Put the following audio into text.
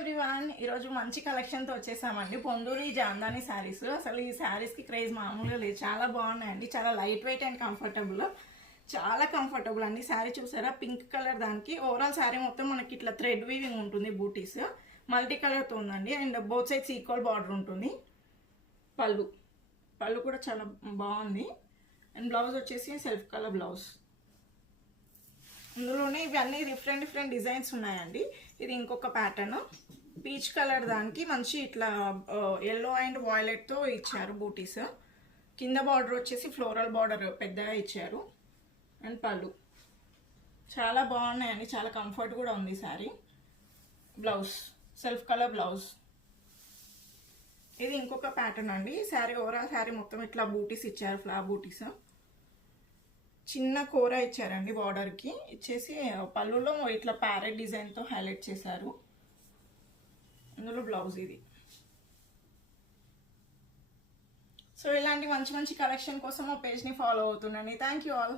Everyone, ఈరోజు మంచి కలెక్షన్తో వచ్చేసామండి. పొందూరి జాందాని శారీస్. అసలు ఈ శారీస్కి క్రేజ్ మామూలుగా లేదు, చాలా బాగున్నాయండి. చాలా లైట్ వెయిట్ అండ్ కంఫర్టబుల్, చాలా కంఫర్టబుల్ అండి. శారీ చూసారా, పింక్ కలర్. దానికి ఓవరాల్ శారీ మొత్తం మనకి ఇట్లా థ్రెడ్ వీవింగ్ ఉంటుంది, బూటీస్ మల్టీ కలర్తో ఉందండి. And both sides equal border ఉంటుంది. పళ్ళు కూడా చాలా బాగుంది. అండ్ బ్లౌజ్ వచ్చేసి సెల్ఫ్ కలర్ బ్లౌజ్. ఇందులోనే ఇవన్నీ డిఫరెంట్ డిజైన్స్ ఉన్నాయండి. ఇది ఇంకొక ప్యాటర్న్, పీచ్ కలర్. దానికి మంచి ఇట్లా ఎల్లో అండ్ వాయిలెట్తో ఇచ్చారు బూటీస్. కింద బార్డర్ వచ్చేసి ఫ్లోరల్ బార్డర్ పెద్దగా ఇచ్చారు. అండ్ పళ్ళు చాలా బాగున్నాయండి, చాలా కంఫర్ట్ కూడా ఉంది sari. Blouse self colour blouse. ఇది ఇంకొక ప్యాటర్న్ అండి. శారీ ఓవరాల్ శారీ మొత్తం ఇట్లా బూటీస్ ఇచ్చారు, ఫ్లవర్ బూటీస్. చిన్న కూర ఇచ్చారండి బార్డర్కి. ఇచ్చేసి పళ్ళులో ఇట్లా ప్యారెట్ డిజైన్తో హైలైట్ చేశారు. అందులో బ్లౌజ్ ఇది. సో ఇలాంటి మంచి కలెక్షన్ కోసం మా పేజ్ని ఫాలో అవుతుండండి. Thank you all.